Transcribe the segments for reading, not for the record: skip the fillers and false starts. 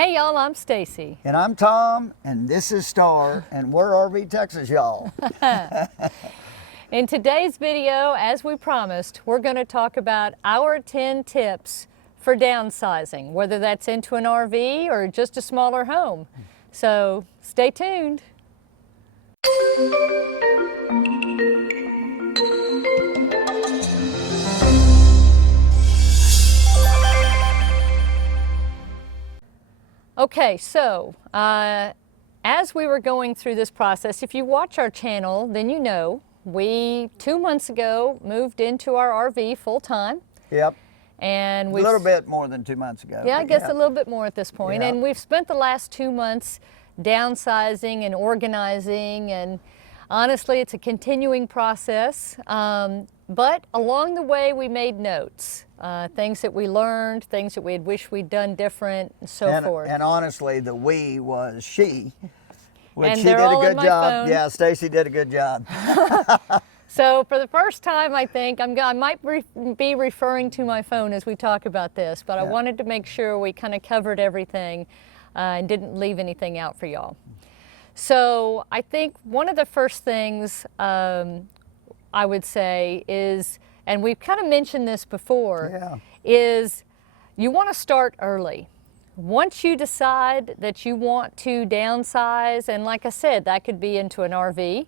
Hey y'all, I'm Stacy. And I'm Tom, and this is Star, and we're RV Texas, y'all. In today's video, as we promised, we're going to talk about our 10 tips for downsizing, whether that's into an RV or just a smaller home. So stay tuned. Okay, so as we were going through this process, if you watch our channel, then you know we 2 months ago moved into our RV full time. Yep. And a little bit more than 2 months ago. Yeah, I guess a little bit more at this point. Yep. And we've spent the last 2 months downsizing and organizing, and honestly, it's a continuing process. But along the way, we made notes, things that we learned, things that we had wished we'd done different, and so forth. And honestly, the we was she, which And she they're did a all in good my job. phone. Yeah, Stacy did a good job. So for the first time, I think, I might be referring to my phone as we talk about this, but I wanted to make sure we kind of covered everything and didn't leave anything out for y'all. So I think one of the first things I would say is, and we've kind of mentioned this before, is you want to start early. Once you decide that you want to downsize, and like I said, that could be into an RV.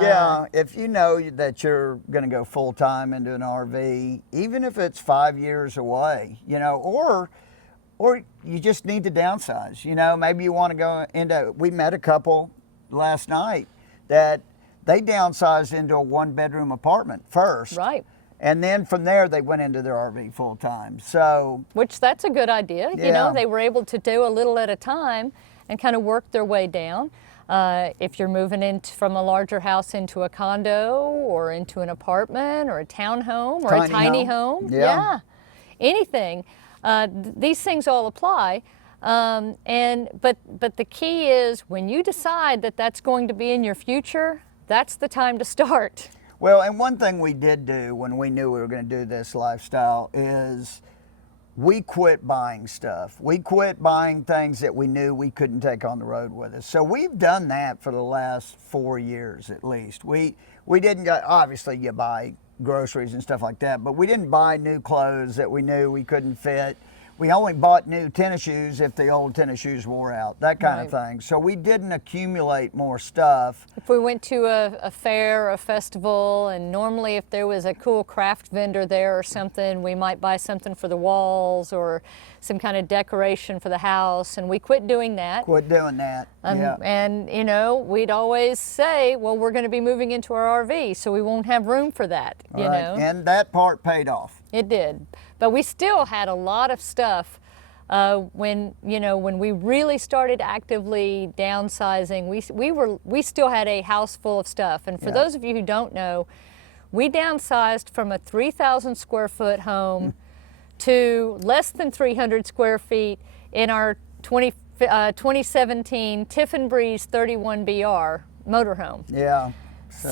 Yeah, if you know that you're going to go full-time into an RV, even if it's 5 years away, you know, or you just need to downsize. You know, maybe you want to go into, we met a couple last night that they downsized into a one-bedroom apartment first. Right. And then from there, they went into their RV full-time. So, which that's a good idea. Yeah. You know, they were able to do a little at a time and kind of work their way down. If you're moving in from a larger house into a condo or into an apartment or a townhome or a tiny home. Yeah. Anything. These things all apply. But the key is when you decide that that's going to be in your future, that's the time to start. Well, and one thing we did do when we knew we were going to do this lifestyle is we quit buying stuff. We quit buying things that we knew we couldn't take on the road with us. So we've done that for the last 4 years at least. We didn't go, obviously you buy groceries and stuff like that, but we didn't buy new clothes that we knew we couldn't fit. We only bought new tennis shoes if the old tennis shoes wore out, that kind of thing. So we didn't accumulate more stuff. If we went to a fair or a festival, and normally if there was a cool craft vendor there or something, we might buy something for the walls or some kind of decoration for the house, and we quit doing that. Quit doing that, yeah. And, you know, we'd always say, well, we're going to be moving into our RV, so we won't have room for that, you know. And that part paid off. It did. But we still had a lot of stuff when we really started actively downsizing. We still had a house full of stuff. And for those of you who don't know, we downsized from a 3,000 square foot home to less than 300 square feet in our 2017 Tiffin Breeze 31BR motorhome. Yeah. So,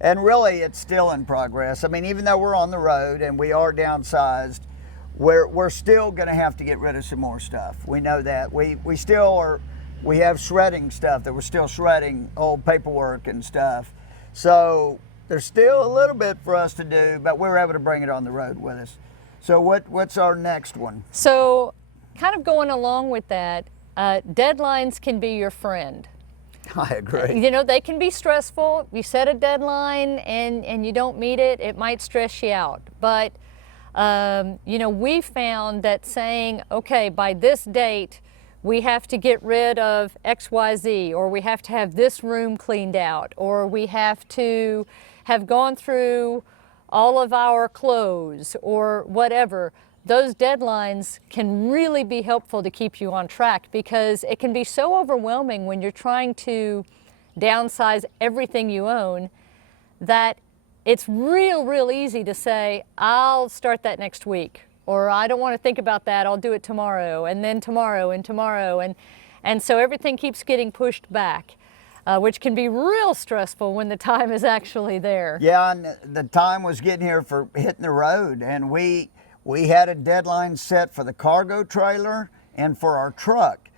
and really it's still in progress. I mean, even though we're on the road and we are downsized, we're still going to have to get rid of some more stuff. We know that. We still are. We have shredding stuff that we're still shredding, old paperwork and stuff. So there's still a little bit for us to do, but we're able to bring it on the road with us. So what's our next one? So kind of going along with that, deadlines can be your friend. I agree. You know, they can be stressful. You set a deadline and you don't meet it, it might stress you out. But, you know, we found that saying, okay, by this date, we have to get rid of XYZ, or we have to have this room cleaned out, or we have to have gone through all of our clothes, or whatever. Those deadlines can really be helpful to keep you on track, because it can be so overwhelming when you're trying to downsize everything you own that it's real easy to say, I'll start that next week, or I don't want to think about that, I'll do it tomorrow, and then tomorrow, and tomorrow, and so everything keeps getting pushed back. Which can be real stressful when the time is actually there. Yeah, and the time was getting here for hitting the road, and we had a deadline set for the cargo trailer and for our truck.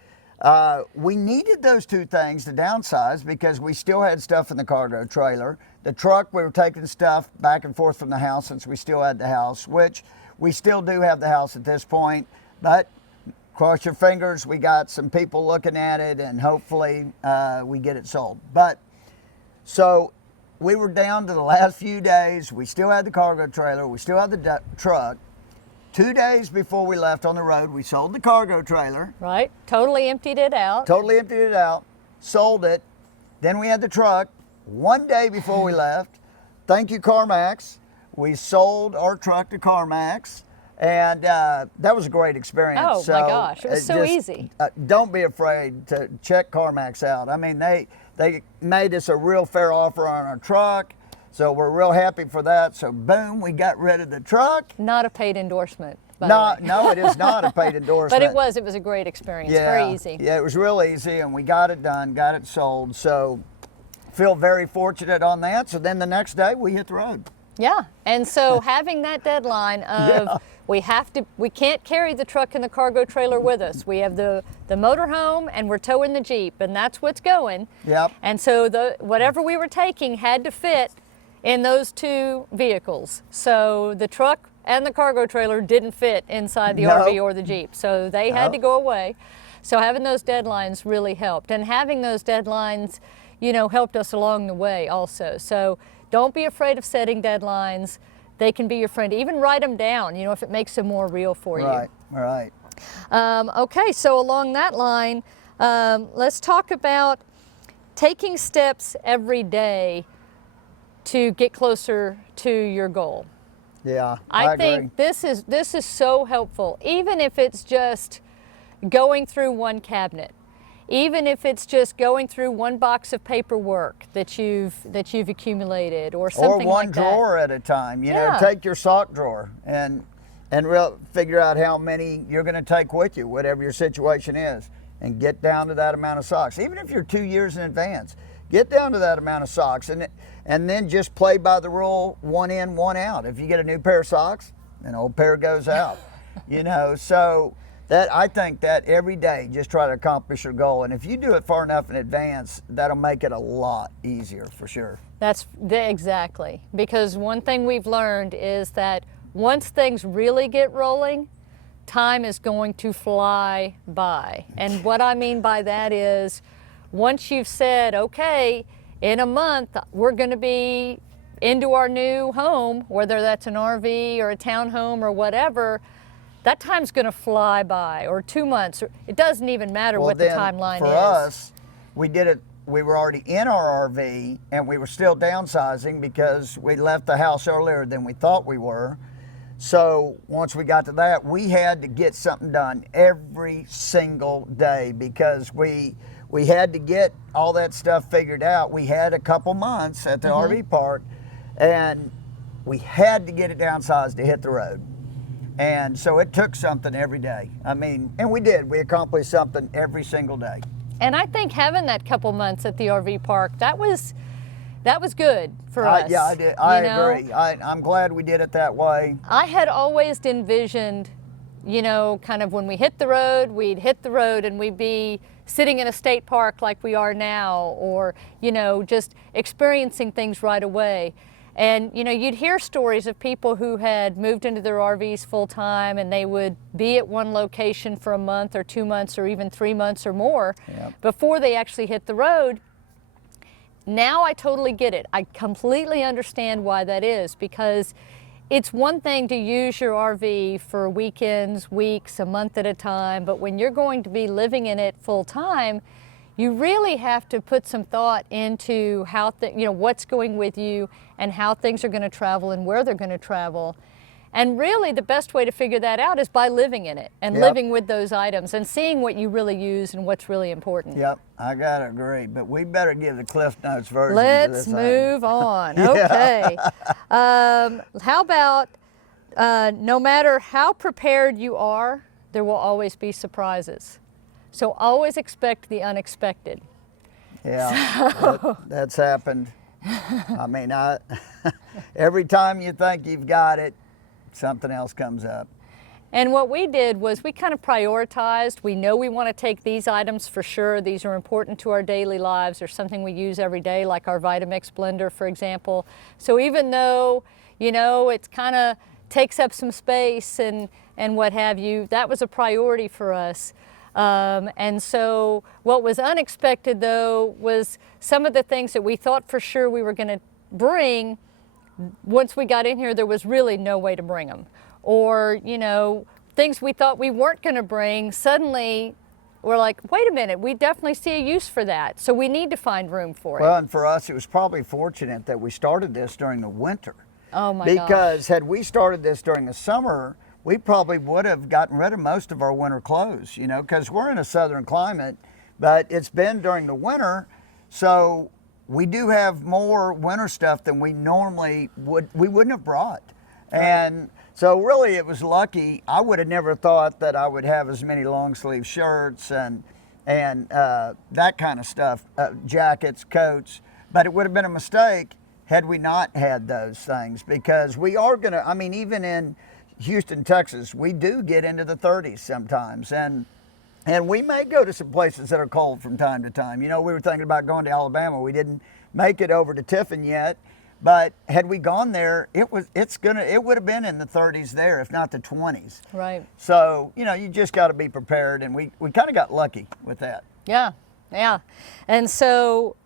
We needed those two things to downsize because we still had stuff in the cargo trailer. The truck, we were taking stuff back and forth from the house since we still had the house, which we still do have the house at this point, but cross your fingers, we got some people looking at it, and hopefully we get it sold. But so we were down to the last few days. We still had the cargo trailer, we still had the truck. 2 days before we left on the road, we sold the cargo trailer. Right, totally emptied it out. Totally emptied it out, sold it. Then we had the truck. 1 day before we left, thank you CarMax, we sold our truck to CarMax. And that was a great experience. Oh my gosh, it was so easy. Don't be afraid to check CarMax out. I mean, they made us a real fair offer on our truck, so we're real happy for that. So boom, we got rid of the truck. Not a paid endorsement. By the way. No, it is not a paid endorsement. But it was a great experience, very easy. Yeah, it was real easy, and we got it done, got it sold. So feel very fortunate on that. So then the next day we hit the road. Yeah, and so having that deadline of we can't carry the truck and the cargo trailer with us. We have the motorhome and we're towing the Jeep, and that's what's going. Yep. And so whatever we were taking had to fit in those two vehicles. So the truck and the cargo trailer didn't fit inside the RV or the Jeep, so they had to go away. So having those deadlines really helped, and having those deadlines, helped us along the way also. So don't be afraid of setting deadlines. They can be your friend. Even write them down, if it makes them more real for you. Right. Okay, so along that line, let's talk about taking steps every day to get closer to your goal. Yeah, I think this is so helpful, even if it's just going through one cabinet. Even if it's just going through one box of paperwork that you've accumulated, or something like that. Or one drawer at a time. Take your sock drawer and figure out how many you're going to take with you, whatever your situation is, and get down to that amount of socks. Even if you're 2 years in advance, get down to that amount of socks, and then just play by the rule, one in, one out. If you get a new pair of socks, an old pair goes out. So. I think that every day, just try to accomplish your goal. And if you do it far enough in advance, that'll make it a lot easier for sure. Exactly. Because one thing we've learned is that once things really get rolling, time is going to fly by. And what I mean by that is, once you've said, okay, in a month, we're going to be into our new home, whether that's an RV or a townhome or whatever, that time's going to fly by, or 2 months. It doesn't even matter what the timeline is. For us, we did it. We were already in our RV, and we were still downsizing because we left the house earlier than we thought we were. So once we got to that, we had to get something done every single day because we had to get all that stuff figured out. We had a couple months at the RV park, and we had to get it downsized to hit the road. And so it took something every day. And we did. We accomplished something every single day. And I think having that couple months at the RV park, that was good for us. Yeah, I did. I agree. I'm glad we did it that way. I had always envisioned, kind of when we hit the road, we'd hit the road and we'd be sitting in a state park like we are now, or, just experiencing things right away. And, you'd hear stories of people who had moved into their RVs full time, and they would be at one location for a month or 2 months or even 3 months or more before they actually hit the road. Now I totally get it. I completely understand why that is, because it's one thing to use your RV for weekends, weeks, a month at a time, but when you're going to be living in it full time, you really have to put some thought into how what's going with you and how things are going to travel and where they're going to travel. And really the best way to figure that out is by living in it and living with those items and seeing what you really use and what's really important. Yep, I gotta agree, but we better give the Cliff Notes version. Let's move on. Okay. How about no matter how prepared you are, there will always be surprises. So always expect the unexpected. Yeah, that's happened. Every time you think you've got it, something else comes up. And what we did was we kind of prioritized. We know we want to take these items for sure. These are important to our daily lives or something we use every day, like our Vitamix blender, for example. So even though, you know, it's kind of takes up some space and what have you, that was a priority for us. And so what was unexpected, though, was some of the things that we thought for sure we were going to bring. Once we got in here, there was really no way to bring them. Or, you know, things we thought we weren't going to bring, suddenly we're like, wait a minute, we definitely see a use for that. So we need to find room for it. Well, and for us, it was probably fortunate that we started this during the winter. Oh my gosh. Because had we started this during the summer, we probably would have gotten rid of most of our winter clothes, you know, because we're in a southern climate, but it's been during the winter, so we do have more winter stuff than we normally wouldn't have brought. Right. And so really it was lucky. I would have never thought that I would have as many long sleeve shirts and that kind of stuff, jackets, coats, but it would have been a mistake had we not had those things, because we are gonna, I mean, even in Houston, Texas, we do get into the 30s sometimes, and we may go to some places that are cold from time to time. You know, we were thinking about going to Alabama. We didn't make it over to Tiffin yet, but had we gone there, it would have been in the 30s there, if not the 20s. Right. So, you know, you just got to be prepared, and we kind of got lucky with that. Yeah, yeah. And so,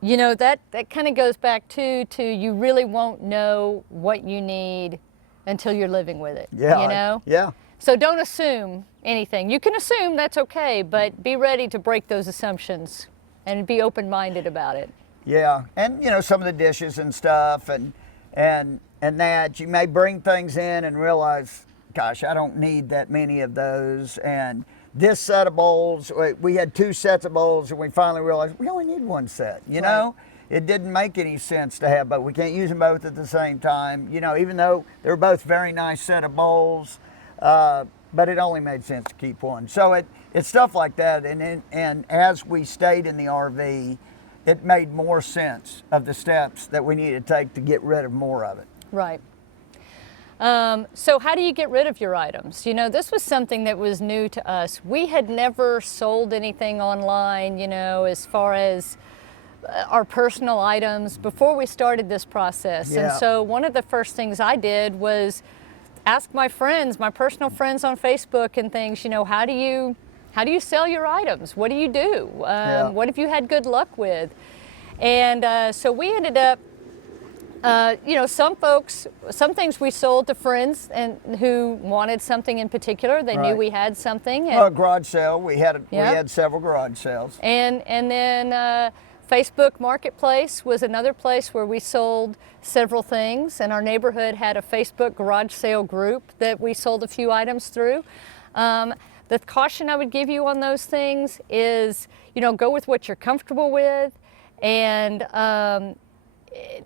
you know, that kind of goes back to you really won't know what you need until you're living with it. Yeah. You know? Yeah. So don't assume anything. You can assume, that's okay, but be ready to break those assumptions and be open-minded about it. Yeah, and you know, some of the dishes and stuff and that, you may bring things in and realize, gosh, I don't need that many of those. And this set of bowls, we had 2 sets of bowls, and we finally realized we only need 1 set, you know? It didn't make any sense to have, but we can't use them both at the same time, you know, even though they're both very nice set of bowls, but it only made sense to keep 1. So it's stuff like that, and as we stayed in the RV, it made more sense of the steps that we need to take to get rid of more of it. Right. So how do you get rid of your items? You know, this was something that was new to us. We had never sold anything online, you know, as far as our personal items before we started this process. Yeah. And so one of the first things I did was ask my friends, my personal friends on Facebook and things, you know, how do you sell your items? What do you do? What have you had good luck with? And so we ended up, you know, some things we sold to friends and who wanted something in particular. They knew we had something. And, garage sale. We had several garage sales. And then Facebook Marketplace was another place where we sold several things, and our neighborhood had a Facebook garage sale group that we sold a few items through. The caution I would give you on those things is, you know, go with what you're comfortable with, and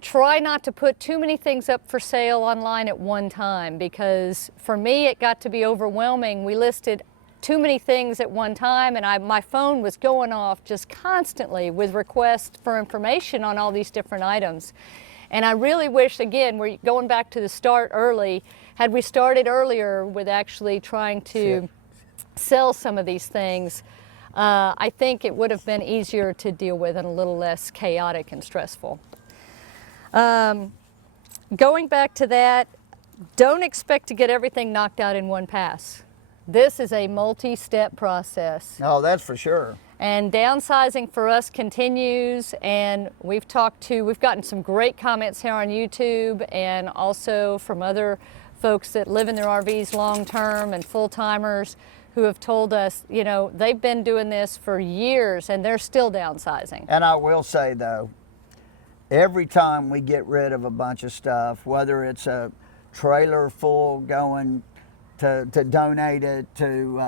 try not to put too many things up for sale online at one time, because for me it got to be overwhelming. We listed too many things at one time, and my phone was going off just constantly with requests for information on all these different items. And I really wish, again, we're going back to the start early, had we started earlier with actually trying to sell some of these things, I think it would have been easier to deal with and a little less chaotic and stressful. Going back to that, don't expect to get everything knocked out in one pass. This is a multi-step process. Oh, that's for sure. And downsizing for us continues, and we've gotten some great comments here on YouTube and also from other folks that live in their RVs long-term and full-timers who have told us, you know, they've been doing this for years and they're still downsizing. And I will say though, every time we get rid of a bunch of stuff, whether it's a trailer full going to donate it to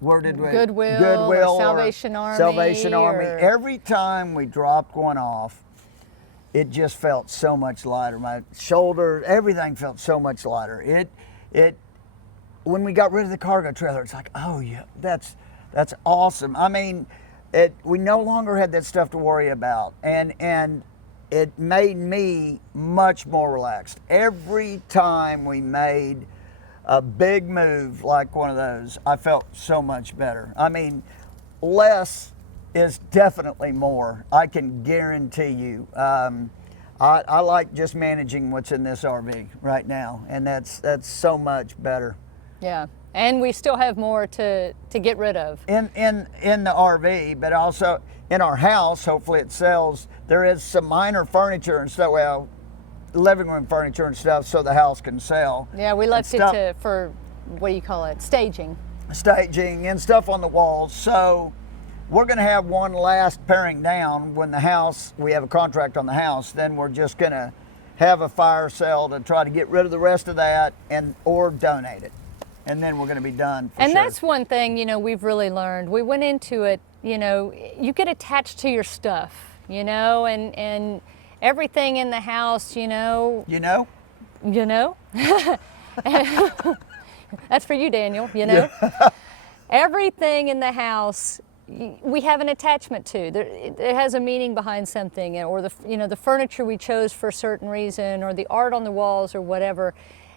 Goodwill, Salvation Army. Every time we dropped one off, it just felt so much lighter. My shoulder, everything felt so much lighter. When we got rid of the cargo trailer, it's like, oh yeah, that's awesome. I mean, we no longer had that stuff to worry about, and it made me much more relaxed. Every time we made a big move like one of those, I felt so much better. I mean, less is definitely more. I can guarantee you. I like just managing what's in this RV right now, and that's so much better. Yeah, and we still have more to get rid of. In the RV, but also in our house, hopefully it sells. There is some minor furniture and stuff, well, living room furniture and stuff, so the house can sell. Yeah, we left it for, what do you call it, staging and stuff on the walls. So we're going to have one last paring down when the house, we have a contract on the house. Then we're just going to have a fire sale to try to get rid of the rest of that or donate it, and then we're going to be done for and sure. That's one thing, you know, we've really learned. We went into it, you know, you get attached to your stuff, you know, and everything in the house, you know. That's for you, Daniel, you know. Yeah. Everything in the house we have an attachment to. It has a meaning behind something, or the furniture we chose for a certain reason, or the art on the walls, or whatever.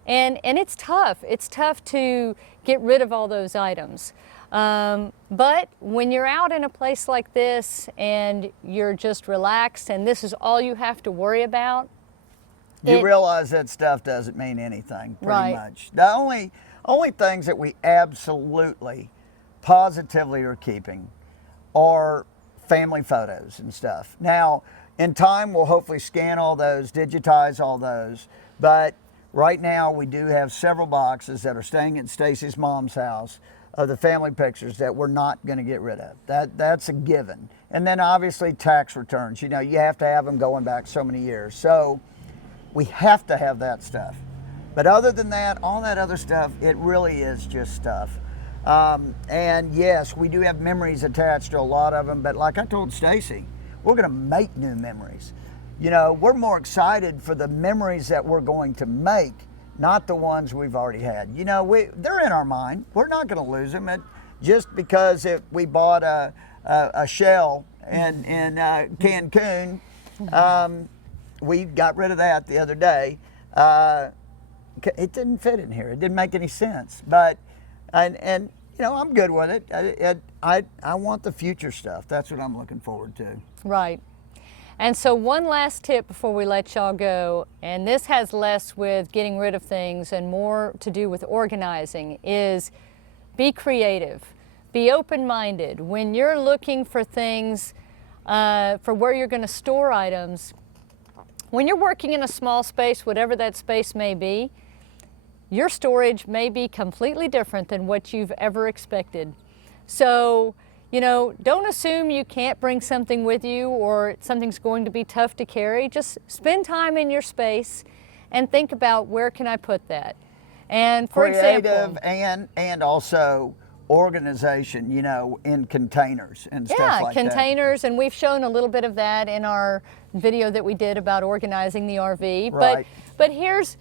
And it's tough. It's tough to get rid of all those items. But when you're out in a place like this and you're just relaxed and this is all you have to worry about, you realize that stuff doesn't mean anything, pretty right. much. The only things that we absolutely, positively are keeping are family photos and stuff. Now, in time, we'll hopefully scan all those, digitize all those, but right now we do have several boxes that are staying at Stacy's mom's house of the family pictures that we're not going to get rid of. That's a given. And then obviously tax returns. You know, you have to have them going back so many years. So we have to have that stuff. But other than that, all that other stuff, it really is just stuff. And yes, we do have memories attached to a lot of them, but like I told Stacy, we're going to make new memories. You know, we're more excited for the memories that we're going to make, not the ones we've already had. You know, they're in our mind. We're not going to lose them. Just because we bought a shell in Cancun, we got rid of that the other day. It didn't fit in here. It didn't make any sense. But and you know, I'm good with it. I want the future stuff. That's what I'm looking forward to. Right. And so one last tip before we let y'all go, and this has less with getting rid of things and more to do with organizing, is be creative. Be open-minded. When you're looking for things, for where you're going to store items, when you're working in a small space, whatever that space may be, your storage may be completely different than what you've ever expected. So, you know, don't assume you can't bring something with you or something's going to be tough to carry. Just spend time in your space and think about, where can I put that? And for example, and also organization, you know, in containers and stuff like that. Yeah, containers, and we've shown a little bit of that in our video that we did about organizing the RV. Right. But here's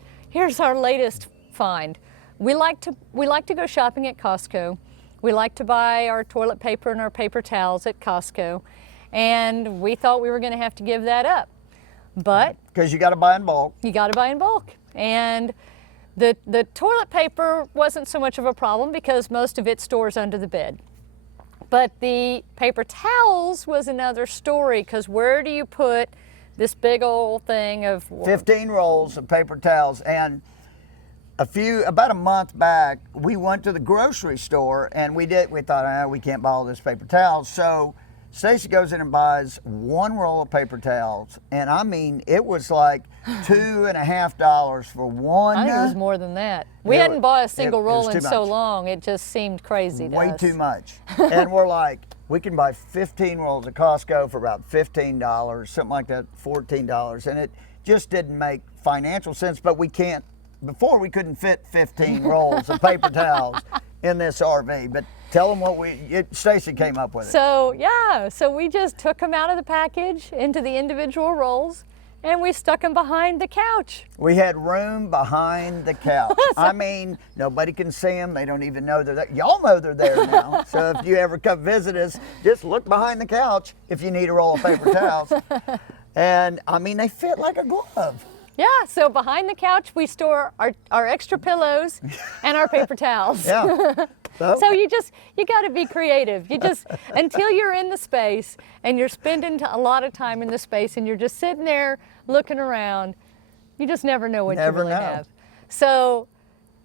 our latest find. We like to go shopping at Costco. We like to buy our toilet paper and our paper towels at Costco, and we thought we were going to have to give that up. But because you got to buy in bulk. You got to buy in bulk, and the toilet paper wasn't so much of a problem because most of it stores under the bed. But the paper towels was another story, because where do you put this big old thing of 15 rolls of paper towels? And about a month back, we went to the grocery store and we thought, we can't buy all this paper towels. So Stacy goes in and buys one roll of paper towels, and I mean, it was like $2.50 for one. I think it was more than that. We hadn't bought a single roll in so long, it just seemed crazy to us. Way too much. And we're like, we can buy 15 rolls at Costco for about $15, something like that, $14, and it just didn't make financial sense. But we can't. Before, we couldn't fit 15 rolls of paper towels in this RV, but tell them Stacy came up with it. So we just took them out of the package into the individual rolls, and we stuck them behind the couch. We had room behind the couch. I mean, nobody can see them. They don't even know they're there. Y'all know they're there now. So if you ever come visit us, just look behind the couch if you need a roll of paper towels. And I mean, they fit like a glove. Yeah, so behind the couch we store our extra pillows and our paper towels. Yeah. So you got to be creative. You just, until you're in the space and you're spending a lot of time in the space and you're just sitting there looking around, you just never know what you really have. So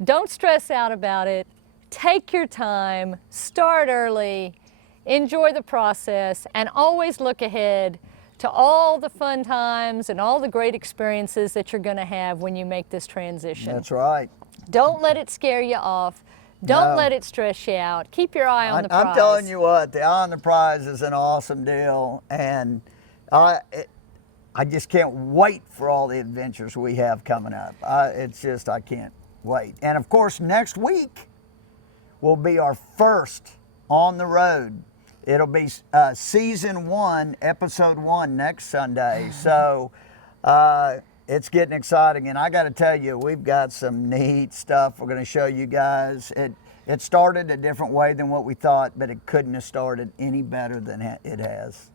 don't stress out about it. Take your time, start early, enjoy the process, and always look ahead to all the fun times and all the great experiences that you're going to have when you make this transition. That's right. Don't let it scare you off. Don't let it stress you out. Keep your eye on the prize. I'm telling you what, the eye on the prize is an awesome deal, and I just can't wait for all the adventures we have coming up. It's just, I can't wait. And of course, next week will be our first on the road. It'll be season 1, episode 1 next Sunday. So it's getting exciting, and I got to tell you, we've got some neat stuff we're going to show you guys. It started a different way than what we thought, but it couldn't have started any better than it has.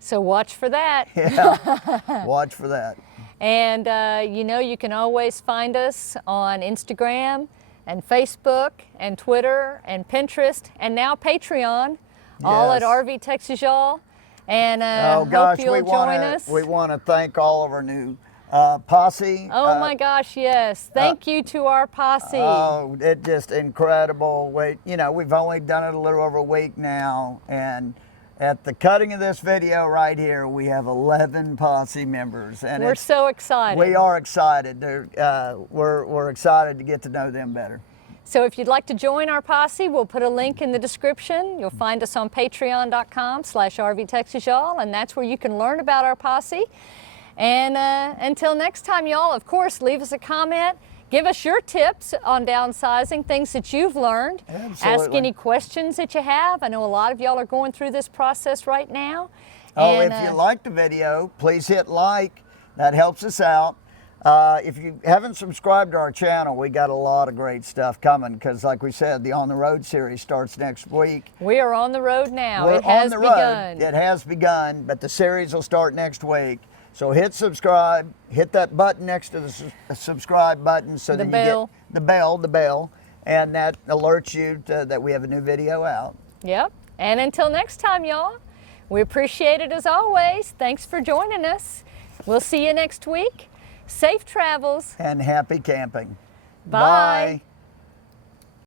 So watch for that. Yeah, watch for that. And you know, you can always find us on Instagram and Facebook and Twitter and Pinterest and now Patreon, all at RV Texas Y'all. And hope you'll join us. We want to thank all of our new posse. Oh my gosh, yes. Thank you to our posse. Oh, it's just incredible. We've only done it a little over a week now, and at the cutting of this video right here, we have 11 posse members. And we're so excited. We are excited. We're excited to get to know them better. So if you'd like to join our posse, we'll put a link in the description. You'll find us on patreon.com/RVTexasYall, and that's where you can learn about our posse. And until next time, y'all, of course, leave us a comment. Give us your tips on downsizing, things that you've learned. Absolutely. Ask any questions that you have. I know a lot of y'all are going through this process right now. Oh, and if you liked the video, please hit like. That helps us out. If you haven't subscribed to our channel, we got a lot of great stuff coming because, like we said, the On the Road series starts next week. We are on the road now. We're it has on the begun. Road. It has begun, but the series will start next week. So hit subscribe, hit that button next to the subscribe button so that you get the bell, and that alerts you that we have a new video out. Yep. And until next time, y'all, we appreciate it as always. Thanks for joining us. We'll see you next week. Safe travels. And happy camping. Bye.